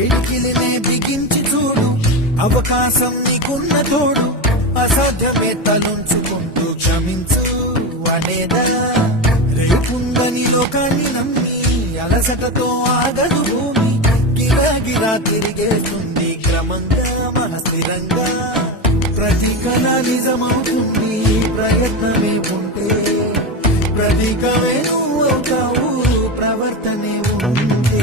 పిడికిలినే బిగించి చూడు, అవకాశం నీకున్న తోడు, అసాధ్యమే తలుంచుకుంటూ క్షమించు అనేదా. రేపుందని లోకాన్ని నమ్మి అలసటతో ఆగదు భూమి, గిరాగిరా తిరిగేస్తుంది క్రమంగా మహస్థిరంగా. ప్రతి కళ నిజమవుతుంది ప్రయత్నమే ఉంటే, ప్రతీకమే నువ్వు అవుతావు ప్రవర్తనే ఉంటే.